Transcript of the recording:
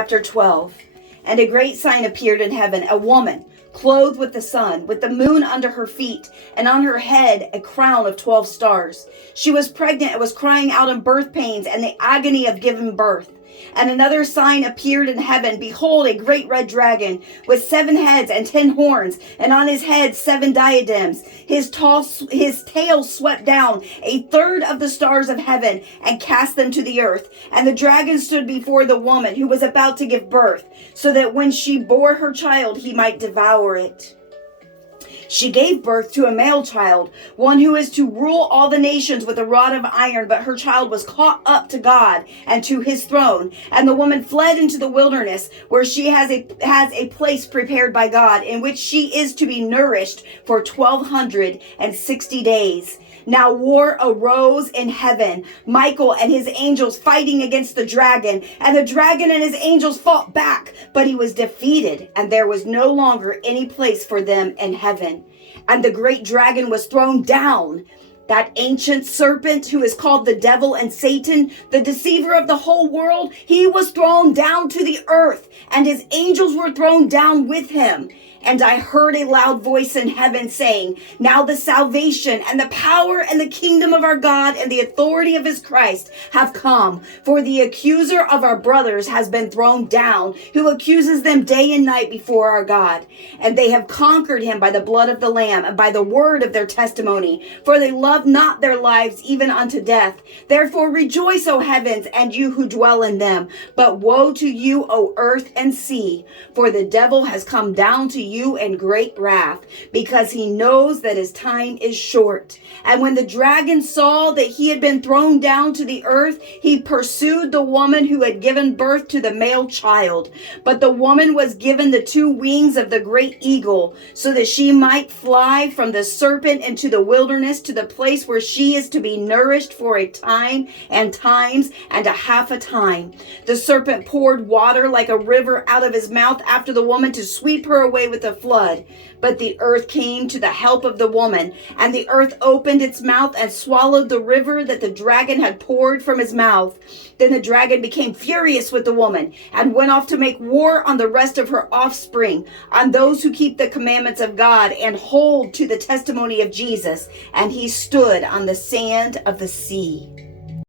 Chapter 12. And a great sign appeared in heaven, a woman clothed with the sun, with the moon under her feet, and on her head a crown of 12 stars. She was pregnant and was crying out in birth pains and the agony of giving birth. And another sign appeared in heaven. Behold, a great red dragon with 7 heads and 10 horns, and on his head 7 diadems. His tail swept down a third of the stars of heaven and cast them to the earth. And the dragon stood before the woman who was about to give birth, so that when she bore her child, he might devour it. She gave birth to a male child, one who is to rule all the nations with a rod of iron, but her child was caught up to God and to his throne. And the woman fled into the wilderness, where she has a place prepared by God, in which she is to be nourished for 1260 days. Now war arose in heaven, Michael and his angels fighting against the dragon, and the dragon and his angels fought back, but he was defeated, and there was no longer any place for them in heaven. And the great dragon was thrown down, that ancient serpent who is called the devil and Satan, the deceiver of the whole world. He was thrown down to the earth, and his angels were thrown down with him. And I heard a loud voice in heaven saying, now the salvation and the power and the kingdom of our God and the authority of his Christ have come. For the accuser of our brothers has been thrown down, who accuses them day and night before our God. And they have conquered him by the blood of the Lamb and by the word of their testimony. For they love not their lives even unto death. Therefore rejoice, O heavens, and you who dwell in them. But woe to you, O earth and sea, for the devil has come down to you in great wrath, because he knows that his time is short. And when the dragon saw that he had been thrown down to the earth, he pursued the woman who had given birth to the male child. But the woman was given the 2 wings of the great eagle, so that she might fly from the serpent into the wilderness, to the place where she is to be nourished for a time and times and a half a time. The serpent poured water like a river out of his mouth after the woman to sweep her away with a flood. But the earth came to the help of the woman, and the earth opened its mouth and swallowed the river that the dragon had poured from his mouth. Then the dragon became furious with the woman and went off to make war on the rest of her offspring, on those who keep the commandments of God and hold to the testimony of Jesus. And he stood on the sand of the sea.